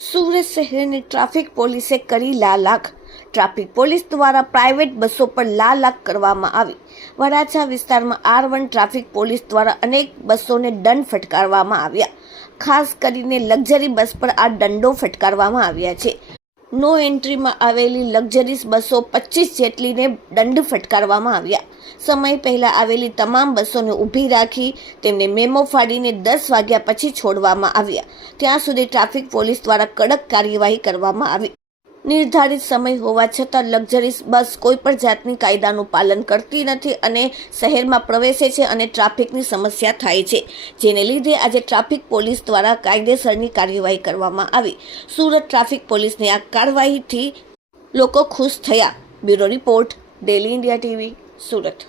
સુરત શહેરની ટ્રાફિક પોલીસે કરી લાલાખ. ટ્રાફિક પોલીસ દ્વારા પ્રાઇવેટ બસો પર લાલાખ કરવામાં આવી. વરાછા વિસ્તારમાં R1 ટ્રાફિક પોલીસ દ્વારા અનેક બસોને દંડ ફટકારવામાં આવ્યા. ખાસ કરીને લક્ઝરી બસ પર આ દંડો ફટકારવામાં આવ્યા છે. નો એન્ટ્રીમાં આવેલી લક્ઝરીસ બસો 25 જેટલીને દંડ ફટકારવામાં આવ્યા. સમય પહેલા આવેલી તમામ બસોને ઊભી રાખી તેમને મેમો ફાડીને 10 વાગ્યા પછી છોડવામાં આવ્યા. ત્યાં સુધી ટ્રાફિક પોલીસ દ્વારા કડક કાર્યવાહી કરવામાં આવી. નિર્ધારિત સમય હોવા છતાં લક્ઝરીસ બસ કોઈ પણ જાતની કાયદાનું પાલન કરતી નથી અને શહેરમાં પ્રવેશે છે અને ટ્રાફિકની સમસ્યા થાય છે, જેને લીધે આજે ટ્રાફિક પોલીસ દ્વારા કાયદેસરની કાર્યવાહી કરવામાં આવી. સુરત ટ્રાફિક પોલીસની આ કાર્યવાહીથી લોકો ખુશ થયા. Bureau report, daily India TV, Surat.